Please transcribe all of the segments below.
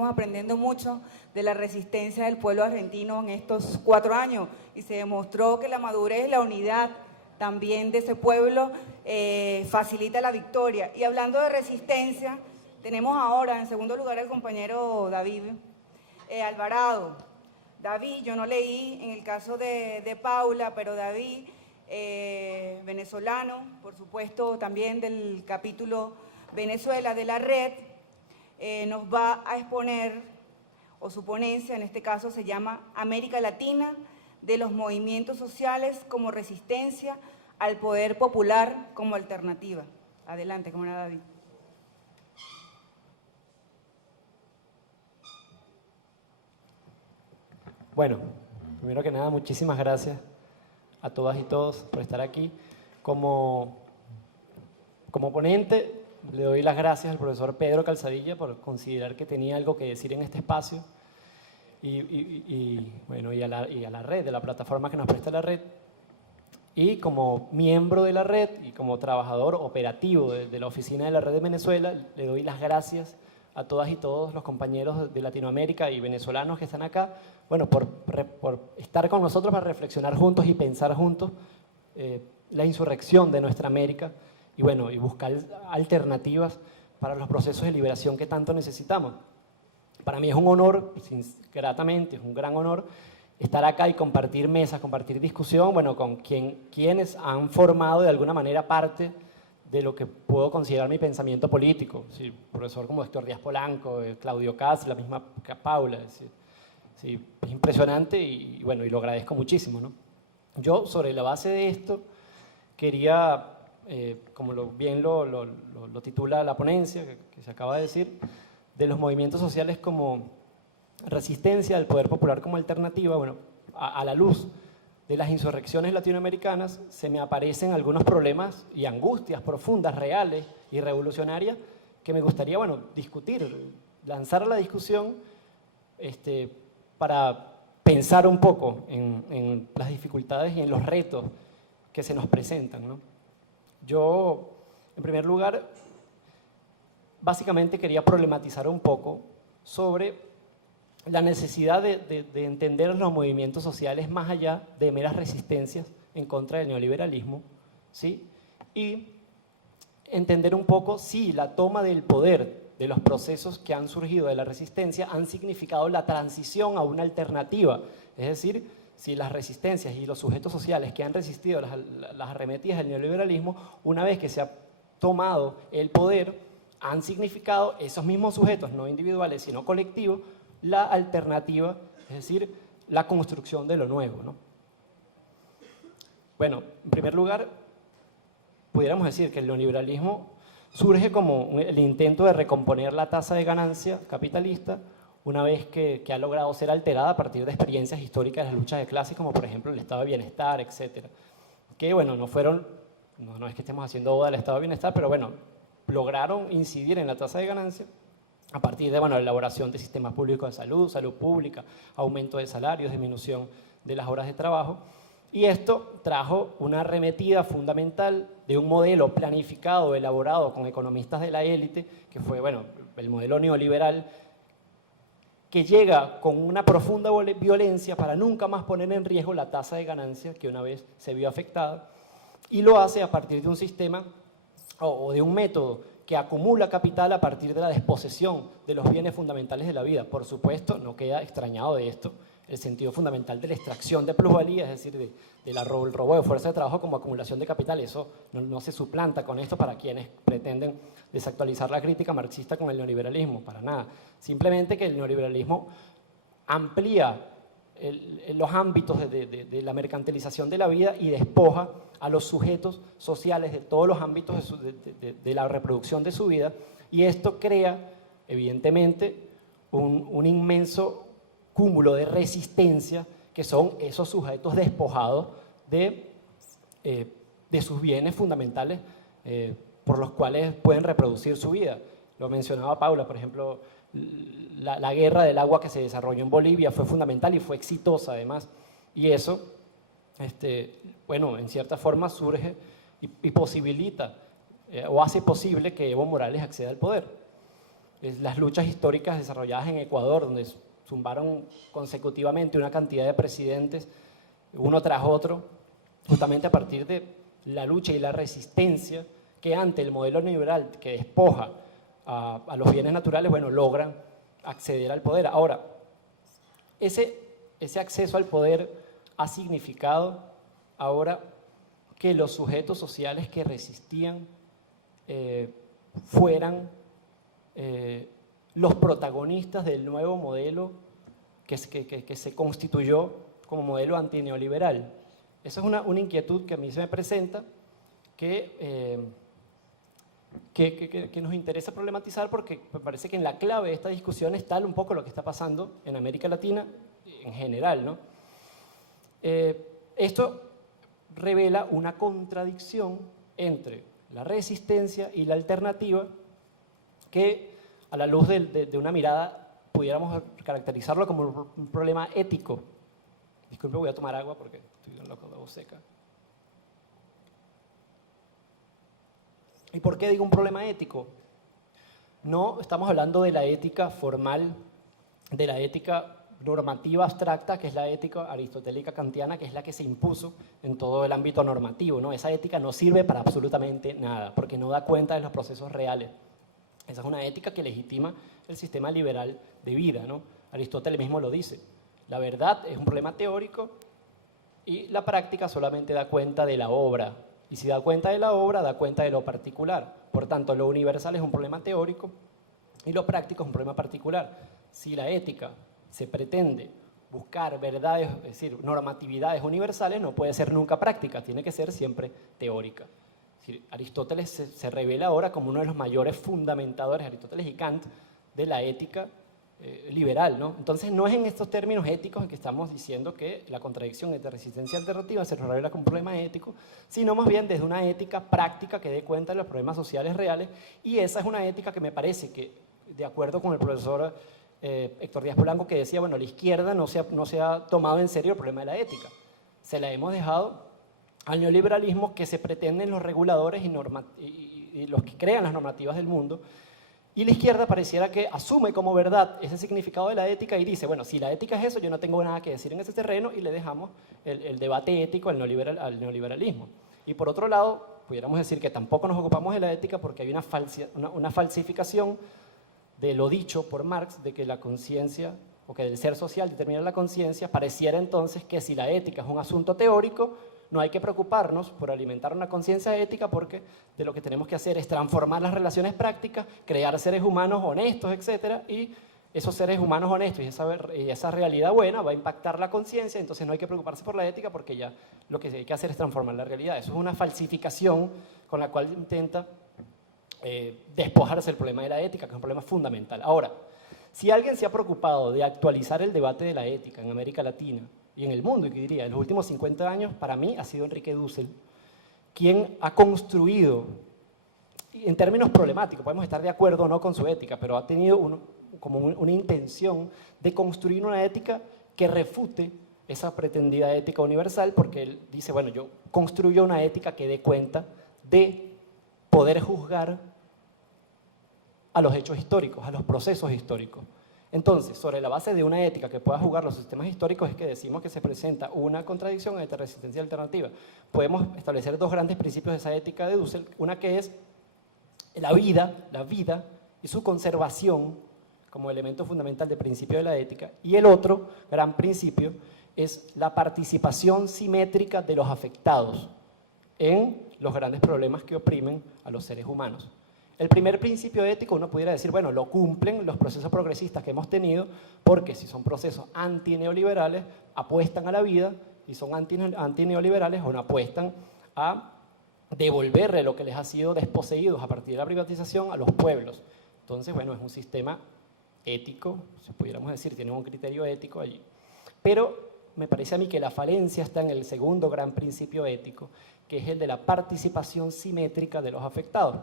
seguimos aprendiendo mucho de la resistencia del pueblo argentino en estos 4 años y se demostró que la madurez y la unidad también de ese pueblo facilita la victoria. Y hablando de resistencia, tenemos ahora en segundo lugar al compañero David Alvarado. David, yo no leí en el caso de Paula, pero David, venezolano, por supuesto también del capítulo Venezuela de la red, nos va a exponer, o su ponencia en este caso se llama América Latina, de los movimientos sociales como resistencia al poder popular como alternativa. Adelante, camarada David. Bueno, primero que nada, muchísimas gracias a todas y todos por estar aquí. Como ponente, le doy las gracias al profesor Pedro Calzadilla por considerar que tenía algo que decir en este espacio bueno, y a la red, de la plataforma que nos presta la red. Y como miembro de la red y como trabajador operativo de la oficina de la red de Venezuela, le doy las gracias a todas y todos los compañeros de Latinoamérica y venezolanos que están acá, bueno, por estar con nosotros para reflexionar juntos y pensar juntos la insurrección de nuestra América y, bueno, y buscar alternativas para los procesos de liberación que tanto necesitamos. Para mí es un honor, gratamente, es un gran honor estar acá y compartir mesas, compartir discusión, bueno, con quienes han formado de alguna manera parte de lo que puedo considerar mi pensamiento político. Sí, profesor como Héctor Díaz Polanco, Claudio Katz, la misma Paula. Sí, es impresionante y bueno, y lo agradezco muchísimo, ¿no? Yo, sobre la base de esto, quería, como bien lo titula la ponencia que se acaba de decir, de los movimientos sociales como resistencia al poder popular como alternativa, bueno, a la luz de las insurrecciones latinoamericanas se me aparecen algunos problemas y angustias profundas, reales y revolucionarias que me gustaría, bueno, discutir, lanzar a la discusión para pensar un poco en las dificultades y en los retos que se nos presentan, ¿no? Yo, en primer lugar, básicamente quería problematizar un poco sobre la necesidad de entender los movimientos sociales más allá de meras resistencias en contra del neoliberalismo, ¿sí? Y entender un poco si la toma del poder de los procesos que han surgido de la resistencia han significado la transición a una alternativa, es decir, si las resistencias y los sujetos sociales que han resistido las arremetidas del neoliberalismo, una vez que se ha tomado el poder, han significado esos mismos sujetos, no individuales, sino colectivos, la alternativa, es decir, la construcción de lo nuevo, ¿no? Bueno, en primer lugar, pudiéramos decir que el neoliberalismo surge como el intento de recomponer la tasa de ganancia capitalista una vez que ha logrado ser alterada a partir de experiencias históricas de las luchas de clases, como por ejemplo el estado de bienestar, etcétera. Que bueno, no es que estemos haciendo oda al estado de bienestar, pero bueno, lograron incidir en la tasa de ganancia a partir de, bueno, la elaboración de sistemas públicos de salud, salud pública, aumento de salarios, disminución de las horas de trabajo. Y esto trajo una arremetida fundamental de un modelo planificado, elaborado con economistas de la élite, que fue, bueno, el modelo neoliberal, que llega con una profunda violencia para nunca más poner en riesgo la tasa de ganancia que una vez se vio afectada, y lo hace a partir de un sistema o de un método que acumula capital a partir de la desposesión de los bienes fundamentales de la vida. Por supuesto, no queda extrañado de esto el sentido fundamental de la extracción de plusvalía, es decir, del robo de fuerza de trabajo como acumulación de capital. Eso no se suplanta con esto para quienes pretenden desactualizar la crítica marxista con el neoliberalismo, para nada. Simplemente que el neoliberalismo amplía los ámbitos de la mercantilización de la vida y despoja a los sujetos sociales de todos los ámbitos de la reproducción de su vida, y esto crea, evidentemente, un inmenso cúmulo de resistencia que son esos sujetos despojados de sus bienes fundamentales por los cuales pueden reproducir su vida. Lo mencionaba Paula, por ejemplo, la guerra del agua que se desarrolló en Bolivia fue fundamental y fue exitosa además, y eso, bueno, en cierta forma surge y posibilita o hace posible que Evo Morales acceda al poder. las luchas históricas desarrolladas en Ecuador, donde zumbaron consecutivamente una cantidad de presidentes, uno tras otro, justamente a partir de la lucha y la resistencia que ante el modelo neoliberal que despoja a los bienes naturales, bueno, logran acceder al poder. Ahora, ese acceso al poder ha significado ahora que los sujetos sociales que resistían fueran los protagonistas del nuevo modelo que se constituyó como modelo antineoliberal. Esa es una inquietud que a mí se me presenta que nos interesa problematizar, porque me parece que en la clave de esta discusión está un poco lo que está pasando en América Latina en general, ¿no? Esto revela una contradicción entre la resistencia y la alternativa que, a la luz de una mirada, pudiéramos caracterizarlo como un problema ético. Disculpe, voy a tomar agua porque estoy bien loco, la voz seca. ¿Y por qué digo un problema ético? No estamos hablando de la ética formal, de la ética normativa abstracta, que es la ética aristotélica kantiana, que es la que se impuso en todo el ámbito normativo, ¿no? Esa ética no sirve para absolutamente nada, porque no da cuenta de los procesos reales. Esa es una ética que legitima el sistema liberal de vida, ¿no? Aristóteles mismo lo dice. La verdad es un problema teórico y la práctica solamente da cuenta de la obra. Y si da cuenta de la obra, da cuenta de lo particular. Por tanto, lo universal es un problema teórico y lo práctico es un problema particular. Si la ética se pretende buscar verdades, es decir, normatividades universales, no puede ser nunca práctica, tiene que ser siempre teórica. Es decir, Aristóteles se revela ahora como uno de los mayores fundamentadores, Aristóteles y Kant, de la ética liberal, ¿no? Entonces, no es en estos términos éticos en que estamos diciendo que la contradicción entre resistencia alternativa se nos revela como un problema ético, sino más bien desde una ética práctica que dé cuenta de los problemas sociales reales, y esa es una ética que me parece que, de acuerdo con el profesor Héctor Díaz Polanco, que decía, bueno, la izquierda no se ha tomado en serio el problema de la ética. Se la hemos dejado al neoliberalismo, que se pretenden los reguladores y los que crean las normativas del mundo, y la izquierda pareciera que asume como verdad ese significado de la ética y dice, bueno, si la ética es eso, yo no tengo nada que decir en ese terreno, y le dejamos el debate ético al neoliberalismo. Y por otro lado, pudiéramos decir que tampoco nos ocupamos de la ética porque hay una falsificación de lo dicho por Marx, de que la conciencia, o que el ser social determina la conciencia. Pareciera entonces que si la ética es un asunto teórico, no hay que preocuparnos por alimentar una conciencia ética, porque de lo que tenemos que hacer es transformar las relaciones prácticas, crear seres humanos honestos, etc. Y esos seres humanos honestos y esa realidad buena va a impactar la conciencia, entonces no hay que preocuparse por la ética, porque ya lo que hay que hacer es transformar la realidad. Eso es una falsificación con la cual intenta despojarse del problema de la ética, que es un problema fundamental. Ahora, si alguien se ha preocupado de actualizar el debate de la ética en América Latina y en el mundo, y que diría, en los últimos 50 años, para mí ha sido Enrique Dussel, quien ha construido, en términos problemáticos, podemos estar de acuerdo o no con su ética, pero ha tenido una intención de construir una ética que refute esa pretendida ética universal, porque él dice, bueno, yo construyo una ética que dé cuenta de poder juzgar a los hechos históricos, a los procesos históricos. Entonces, sobre la base de una ética que pueda juzgar los sistemas históricos, es que decimos que se presenta una contradicción entre resistencia alternativa. Podemos establecer dos grandes principios de esa ética de Dussel, una que es la vida y su conservación como elemento fundamental del principio de la ética, y el otro gran principio es la participación simétrica de los afectados en los grandes problemas que oprimen a los seres humanos. El primer principio ético, uno pudiera decir, bueno, lo cumplen los procesos progresistas que hemos tenido, porque si son procesos antineoliberales, apuestan a la vida, y son antineoliberales, o no apuestan a devolverle lo que les ha sido desposeído a partir de la privatización a los pueblos. Entonces, bueno, es un sistema ético, si pudiéramos decir, tiene un criterio ético allí. Pero me parece a mí que la falencia está en el segundo gran principio ético, que es el de la participación simétrica de los afectados.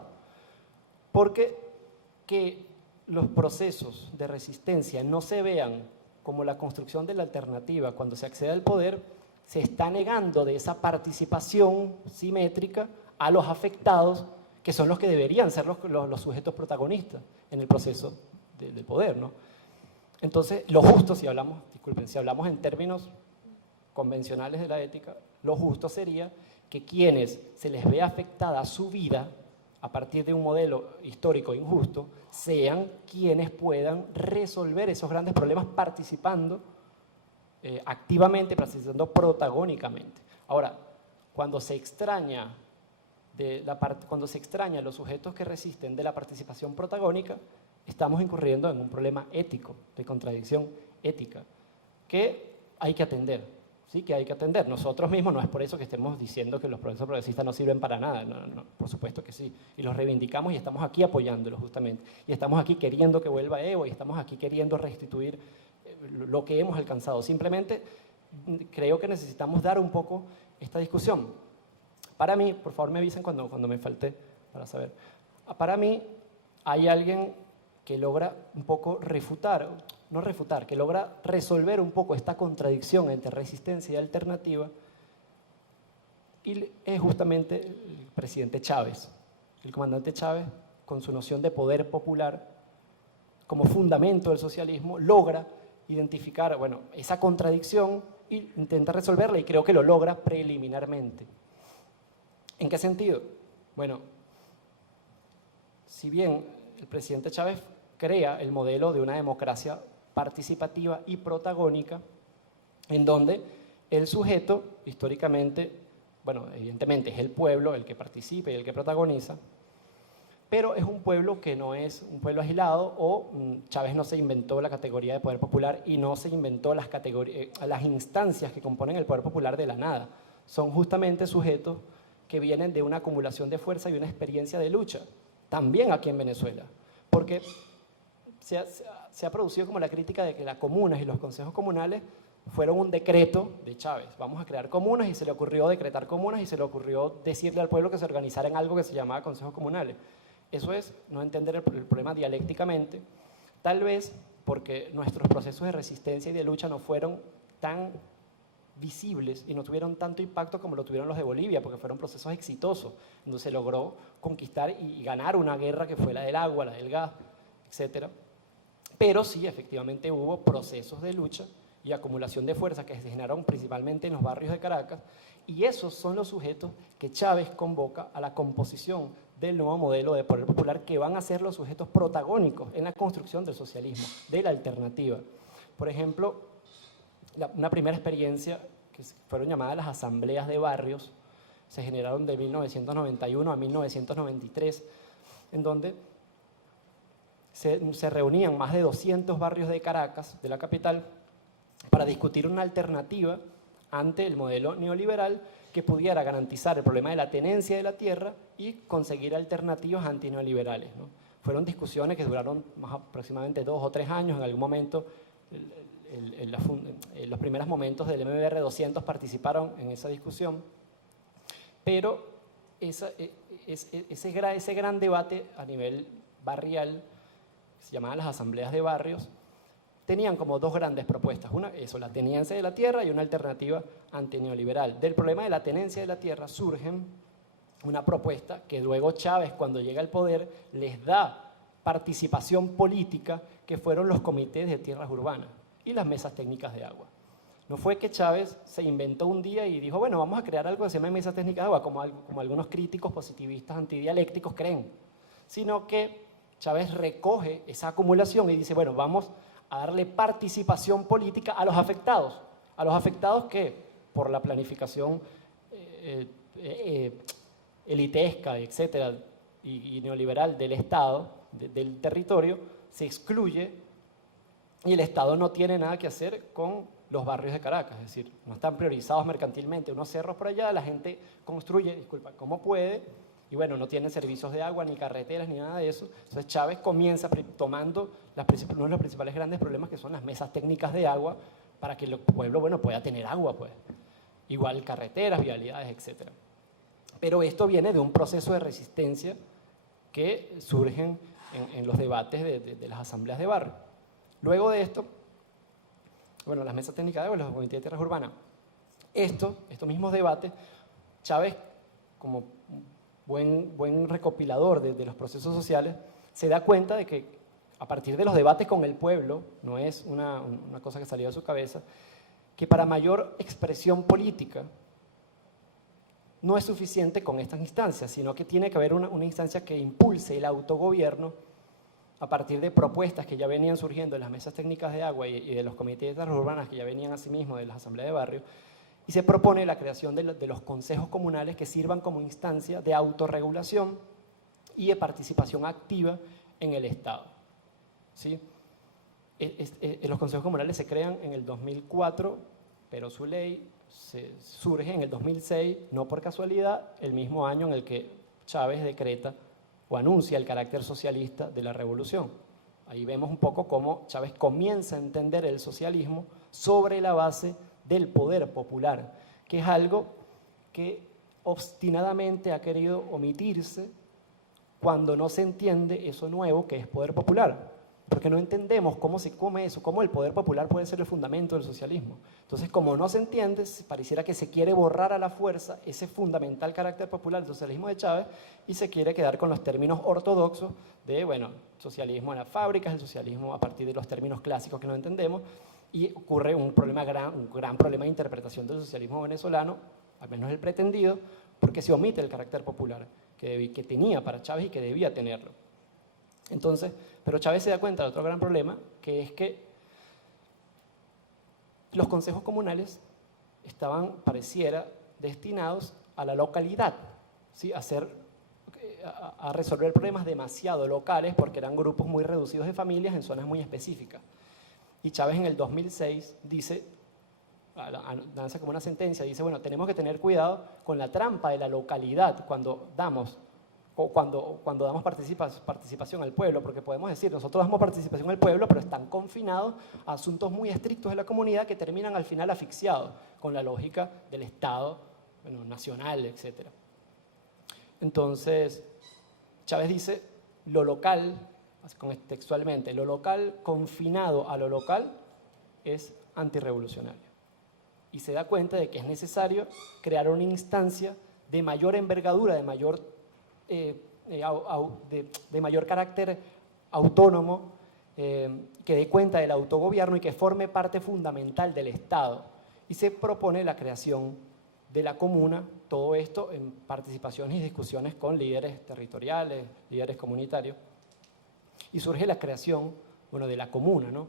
Porque que los procesos de resistencia no se vean como la construcción de la alternativa cuando se accede al poder, se está negando de esa participación simétrica a los afectados, que son los que deberían ser los sujetos protagonistas en el proceso del poder, ¿no? Entonces, lo justo, si hablamos, disculpen, si hablamos en términos convencionales de la ética, lo justo sería que quienes se les vea afectada su vida a partir de un modelo histórico injusto, sean quienes puedan resolver esos grandes problemas participando activamente, participando protagónicamente. Ahora, cuando se extraña los sujetos que resisten de la participación protagónica, estamos incurriendo en un problema ético, de contradicción ética, que hay que atender, ¿sí? Que hay que atender. Nosotros mismos, no es por eso que estemos diciendo que los procesos progresistas no sirven para nada, no, por supuesto que sí, y los reivindicamos y estamos aquí apoyándolos justamente, y estamos aquí queriendo que vuelva Evo, y estamos aquí queriendo restituir lo que hemos alcanzado. Simplemente creo que necesitamos dar un poco esta discusión. Para mí, por favor me avisen cuando me falte para saber, para mí hay alguien que logra un poco que logra resolver un poco esta contradicción entre resistencia y alternativa, y es justamente el presidente Chávez, el comandante Chávez, con su noción de poder popular como fundamento del socialismo, logra identificar, bueno, esa contradicción e intenta resolverla, y creo que lo logra preliminarmente. ¿En qué sentido? Bueno, si bien el presidente Chávez crea el modelo de una democracia participativa y protagónica, en donde el sujeto, históricamente, bueno, evidentemente es el pueblo el que participa y el que protagoniza, pero es un pueblo que no es un pueblo aislado, o Chávez no se inventó la categoría de poder popular y no se inventó las instancias que componen el poder popular de la nada. Son justamente sujetos que vienen de una acumulación de fuerza y una experiencia de lucha, también aquí en Venezuela, porque se ha producido como la crítica de que las comunas y los consejos comunales fueron un decreto de Chávez. Vamos a crear comunas, y se le ocurrió decretar comunas, y se le ocurrió decirle al pueblo que se organizara en algo que se llamaba consejos comunales. Eso es no entender el problema dialécticamente, tal vez porque nuestros procesos de resistencia y de lucha no fueron tan visibles y no tuvieron tanto impacto como lo tuvieron los de Bolivia, porque fueron procesos exitosos, donde se logró conquistar y ganar una guerra que fue la del agua, la del gas, etcétera. Pero sí, efectivamente hubo procesos de lucha y acumulación de fuerzas que se generaron principalmente en los barrios de Caracas, y esos son los sujetos que Chávez convoca a la composición del nuevo modelo de poder popular, que van a ser los sujetos protagónicos en la construcción del socialismo, de la alternativa. Por ejemplo, una primera experiencia que fueron llamadas las asambleas de barrios, se generaron de 1991 a 1993, en donde se reunían más de 200 barrios de Caracas, de la capital, para discutir una alternativa ante el modelo neoliberal que pudiera garantizar el problema de la tenencia de la tierra y conseguir alternativas antineoliberales, ¿no? Fueron discusiones que duraron aproximadamente 2 o 3 años. En algún momento, en los primeros momentos del MBR 200 participaron en esa discusión, pero ese gran debate a nivel barrial, que se llamaban las asambleas de barrios, tenían como dos grandes propuestas. Una, eso, la tenencia de la tierra, y una alternativa antineoliberal. Del problema de la tenencia de la tierra surgen una propuesta que luego Chávez, cuando llega al poder, les da participación política, que fueron los comités de tierras urbanas y las mesas técnicas de agua. No fue que Chávez se inventó un día y dijo, bueno, vamos a crear algo que se llama mesas técnicas de agua, como algunos críticos positivistas antidialécticos creen, sino que Chávez recoge esa acumulación y dice, bueno, vamos a darle participación política a los afectados que por la planificación elitesca, etcétera, y neoliberal del Estado, del territorio, se excluye, y el Estado no tiene nada que hacer con los barrios de Caracas, es decir, no están priorizados mercantilmente, unos cerros por allá, la gente construye, como puede, y bueno, no tienen servicios de agua, ni carreteras, ni nada de eso. Entonces Chávez comienza tomando uno de los principales grandes problemas, que son las mesas técnicas de agua, para que el pueblo, bueno, pueda tener agua, pues. Igual carreteras, vialidades, etc. Pero esto viene de un proceso de resistencia que surgen en los debates de las asambleas de barrio. Luego de esto, bueno, las mesas técnicas de agua, los comités de tierras urbanas, estos mismos debates, Chávez, como buen recopilador de los procesos sociales, se da cuenta de que a partir de los debates con el pueblo, no es una cosa que salió de su cabeza, que para mayor expresión política no es suficiente con estas instancias, sino que tiene que haber una instancia que impulse el autogobierno a partir de propuestas que ya venían surgiendo en las mesas técnicas de agua y de los comités de áreas urbanas que ya venían asimismo de las asambleas de barrio, y se propone la creación de los consejos comunales que sirvan como instancia de autorregulación y de participación activa en el Estado. ¿Sí? Los consejos comunales se crean en el 2004, pero su ley surge en el 2006, no por casualidad, el mismo año en el que Chávez decreta o anuncia el carácter socialista de la revolución. Ahí vemos un poco cómo Chávez comienza a entender el socialismo sobre la base del poder popular, que es algo que obstinadamente ha querido omitirse cuando no se entiende eso nuevo que es poder popular. Porque no entendemos cómo se come eso, cómo el poder popular puede ser el fundamento del socialismo. Entonces, como no se entiende, pareciera que se quiere borrar a la fuerza ese fundamental carácter popular del socialismo de Chávez y se quiere quedar con los términos ortodoxos de, bueno, socialismo en las fábricas, el socialismo a partir de los términos clásicos que no entendemos, y ocurre un gran problema de interpretación del socialismo venezolano, al menos el pretendido, porque se omite el carácter popular que tenía para Chávez y que debía tenerlo. Entonces, pero Chávez se da cuenta de otro gran problema, que es que los consejos comunales estaban, pareciera, destinados a la localidad, ¿sí? a resolver problemas demasiado locales, porque eran grupos muy reducidos de familias en zonas muy específicas. Y Chávez en el 2006 dice, lanza como una sentencia, dice, bueno, tenemos que tener cuidado con la trampa de la localidad cuando damos participación al pueblo, porque podemos decir, nosotros damos participación al pueblo, pero están confinados a asuntos muy estrictos de la comunidad que terminan al final asfixiados con la lógica del Estado, bueno, nacional, etc. Entonces, Chávez dice, lo local, textualmente, lo local confinado a lo local es antirrevolucionario. Y se da cuenta de que es necesario crear una instancia de mayor envergadura, de mayor carácter autónomo, que dé cuenta del autogobierno y que forme parte fundamental del Estado. Y se propone la creación de la comuna, todo esto en participaciones y discusiones con líderes territoriales, líderes comunitarios. Y surge la creación, bueno, de la comuna, ¿no?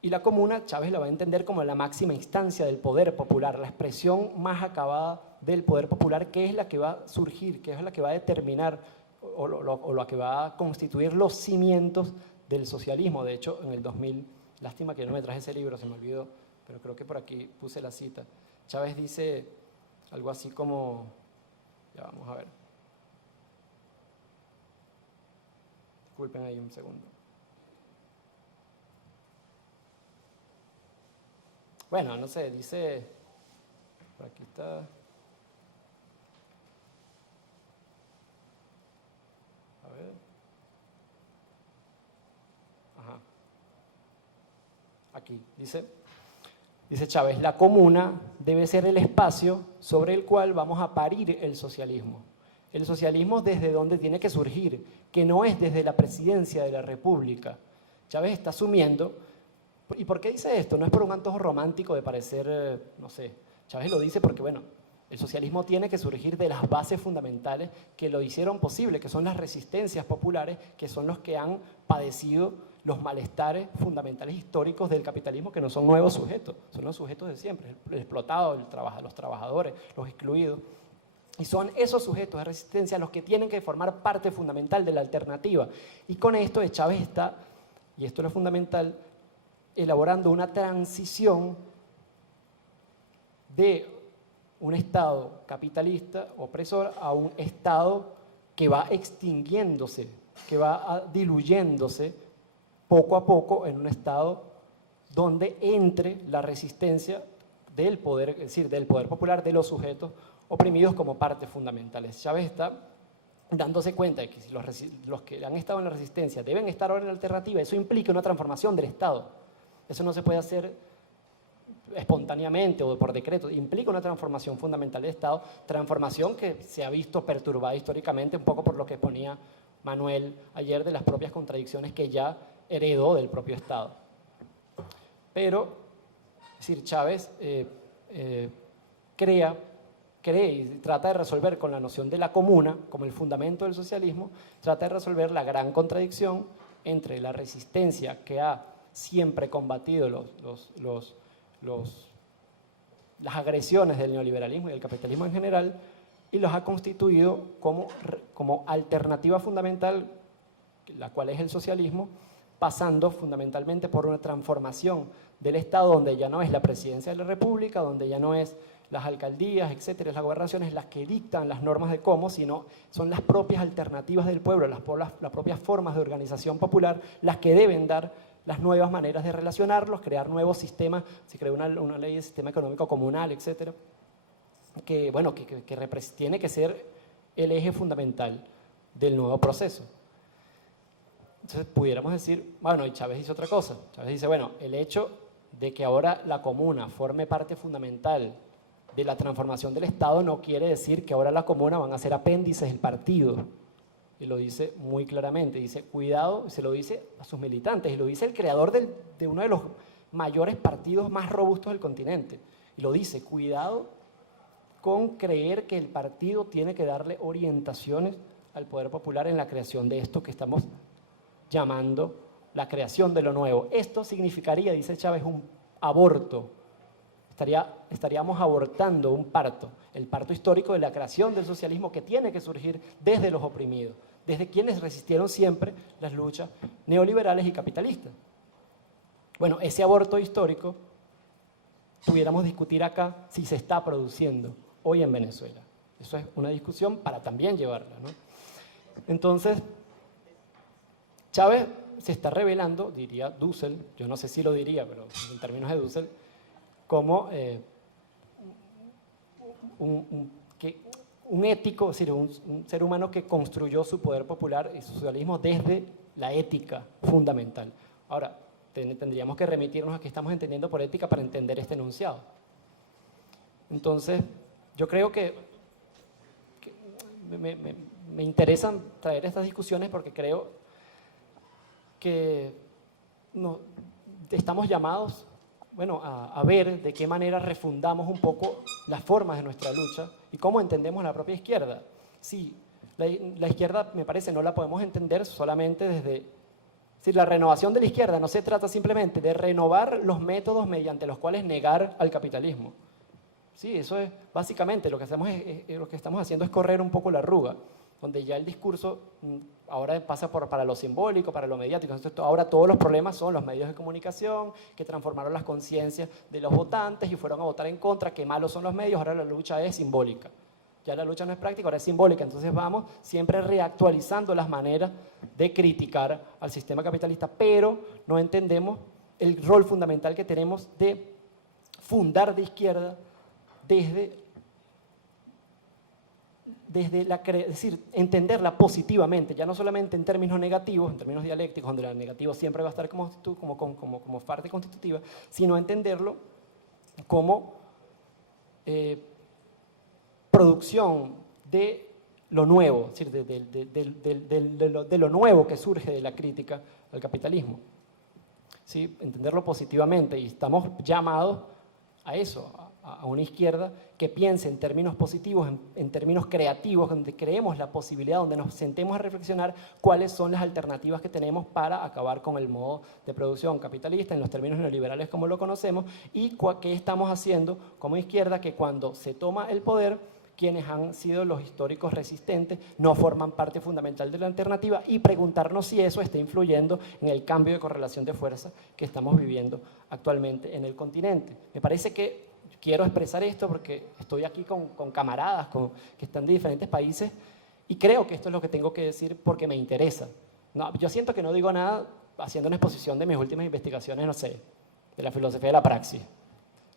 Y la comuna, Chávez la va a entender como la máxima instancia del poder popular, la expresión más acabada del poder popular, que es la que va a surgir, que es la que va a determinar o la que va a constituir los cimientos del socialismo. De hecho, en el 2000, lástima que no me traje ese libro, se me olvidó, pero creo que por aquí puse la cita. Chávez dice algo así como, ya vamos a ver. Disculpen ahí un segundo. Bueno, no sé, dice, por aquí está. A ver. Ajá. Aquí, dice Chávez, la comuna debe ser el espacio sobre el cual vamos a parir el socialismo. El socialismo desde donde tiene que surgir, que no es desde la presidencia de la República. Chávez está asumiendo. ¿Y por qué dice esto? No es por un antojo romántico de parecer, no sé, Chávez lo dice porque, bueno, el socialismo tiene que surgir de las bases fundamentales que lo hicieron posible, que son las resistencias populares, que son los que han padecido los malestares fundamentales históricos del capitalismo, que no son nuevos sujetos, son los sujetos de siempre, el explotado, los trabajadores, los excluidos. Y son esos sujetos de resistencia los que tienen que formar parte fundamental de la alternativa. Y con esto Chávez está, y esto es lo fundamental, elaborando una transición de un Estado capitalista, opresor, a un Estado que va extinguiéndose, que va diluyéndose poco a poco en un Estado donde entre la resistencia del poder, es decir, del poder popular, de los sujetos oprimidos como partes fundamentales. Chávez está dándose cuenta de que si los que han estado en la resistencia deben estar ahora en la alternativa, eso implica una transformación del Estado. Eso no se puede hacer espontáneamente o por decreto, implica una transformación fundamental del Estado, transformación que se ha visto perturbada históricamente un poco por lo que ponía Manuel ayer de las propias contradicciones que ya heredó del propio Estado. Pero, es decir, Chávez cree y trata de resolver con la noción de la comuna, como el fundamento del socialismo, trata de resolver la gran contradicción entre la resistencia que ha siempre combatido las agresiones del neoliberalismo y del capitalismo en general, y los ha constituido como alternativa fundamental, la cual es el socialismo, pasando fundamentalmente por una transformación del Estado donde ya no es la presidencia de la República, donde ya no es las alcaldías, etcétera, las gobernaciones las que dictan las normas de cómo, sino son las propias alternativas del pueblo, las propias formas de organización popular las que deben dar las nuevas maneras de relacionarlos, crear nuevos sistemas. Se creó una ley de sistema económico comunal, etcétera, que, bueno, que tiene que ser el eje fundamental del nuevo proceso. Entonces pudiéramos decir, bueno, y Chávez hizo otra cosa. Chávez dice, bueno, el hecho de que ahora la comuna forme parte fundamental de la transformación del Estado no quiere decir que ahora la comuna van a ser apéndices del partido. Y lo dice muy claramente, dice, cuidado, se lo dice a sus militantes, y lo dice el creador de uno de los mayores partidos más robustos del continente. Y lo dice, cuidado con creer que el partido tiene que darle orientaciones al poder popular en la creación de esto que estamos llamando la creación de lo nuevo. Esto significaría, dice Chávez, un aborto. Estaríamos abortando un parto, el parto histórico de la creación del socialismo que tiene que surgir desde los oprimidos, desde quienes resistieron siempre las luchas neoliberales y capitalistas. Bueno, ese aborto histórico pudiéramos discutir acá si se está produciendo hoy en Venezuela. Eso es una discusión para también llevarla, ¿no? Entonces, Chávez se está revelando, diría Dussel, yo no sé si lo diría, pero en términos de Dussel, como un ético, es decir, un ser humano que construyó su poder popular y su socialismo desde la ética fundamental. Ahora, tendríamos que remitirnos a qué estamos entendiendo por ética para entender este enunciado. Entonces, yo creo que me interesan traer estas discusiones porque creo que estamos llamados, bueno, a ver de qué manera refundamos un poco las formas de nuestra lucha y cómo entendemos la propia izquierda. Sí, la izquierda, me parece, no la podemos entender solamente desde... Si la renovación de la izquierda no se trata simplemente de renovar los métodos mediante los cuales negar al capitalismo. Sí, eso es básicamente lo que hacemos, lo que estamos haciendo es correr un poco la arruga, donde ya el discurso ahora pasa para lo simbólico, para lo mediático. Entonces, ahora todos los problemas son los medios de comunicación que transformaron las conciencias de los votantes y fueron a votar en contra, qué malos son los medios, ahora la lucha es simbólica. Ya la lucha no es práctica, ahora es simbólica. Entonces vamos siempre reactualizando las maneras de criticar al sistema capitalista, pero no entendemos el rol fundamental que tenemos de fundar de izquierda desde es decir, entenderla positivamente, ya no solamente en términos negativos, en términos dialécticos, donde el negativo siempre va a estar como parte constitutiva, sino entenderlo como producción de lo nuevo, es decir, de lo nuevo que surge de la crítica al capitalismo. ¿Sí? Entenderlo positivamente, y estamos llamados a eso, a una izquierda que piense en términos positivos, en términos creativos, donde creemos la posibilidad, donde nos sentemos a reflexionar cuáles son las alternativas que tenemos para acabar con el modo de producción capitalista en los términos neoliberales como lo conocemos, y qué estamos haciendo como izquierda que cuando se toma el poder, quienes han sido los históricos resistentes no forman parte fundamental de la alternativa, y preguntarnos si eso está influyendo en el cambio de correlación de fuerza que estamos viviendo actualmente en el continente. Me parece que quiero expresar esto porque estoy aquí con camaradas que están de diferentes países y creo que esto es lo que tengo que decir porque me interesa. No, yo siento que no digo nada haciendo una exposición de mis últimas investigaciones, no sé, de la filosofía de la praxis.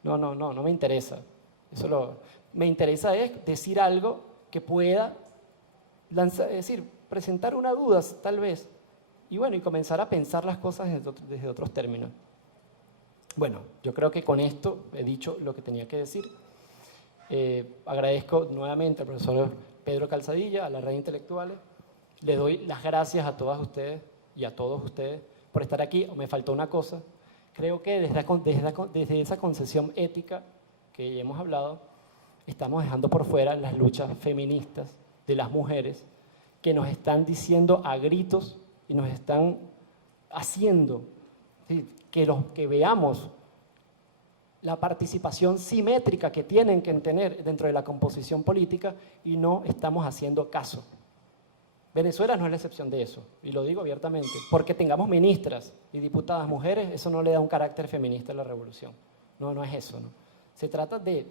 No me interesa. Me interesa es decir algo que pueda lanzar, es decir, presentar una duda tal vez y bueno, y comenzar a pensar las cosas desde otros términos. Bueno, yo creo que con esto he dicho lo que tenía que decir. Agradezco nuevamente al profesor Pedro Calzadilla, a la Red Intelectuales. Les doy las gracias a todas ustedes y a todos ustedes por estar aquí o me faltó una cosa. Creo que desde esa concesión ética que ya hemos hablado, estamos dejando por fuera las luchas feministas de las mujeres que nos están diciendo a gritos y nos están haciendo, ¿sí?, que veamos la participación simétrica que tienen que tener dentro de la composición política y no estamos haciendo caso. Venezuela no es la excepción de eso, y lo digo abiertamente. Porque tengamos ministras y diputadas mujeres, eso no le da un carácter feminista a la revolución. No, no es eso, ¿no? Se trata de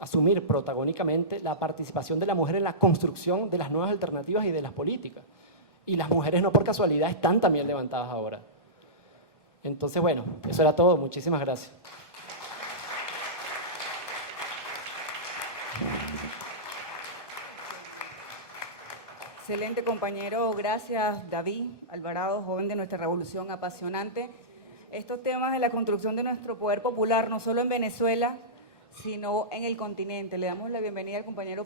asumir protagónicamente la participación de la mujer en la construcción de las nuevas alternativas y de las políticas. Y las mujeres no por casualidad están también levantadas ahora. Entonces, bueno, eso era todo. Muchísimas gracias. Excelente, compañero. Gracias, David Alvarado, joven de nuestra revolución, apasionante. Estos temas de la construcción de nuestro poder popular, no solo en Venezuela, sino en el continente. Le damos la bienvenida al compañero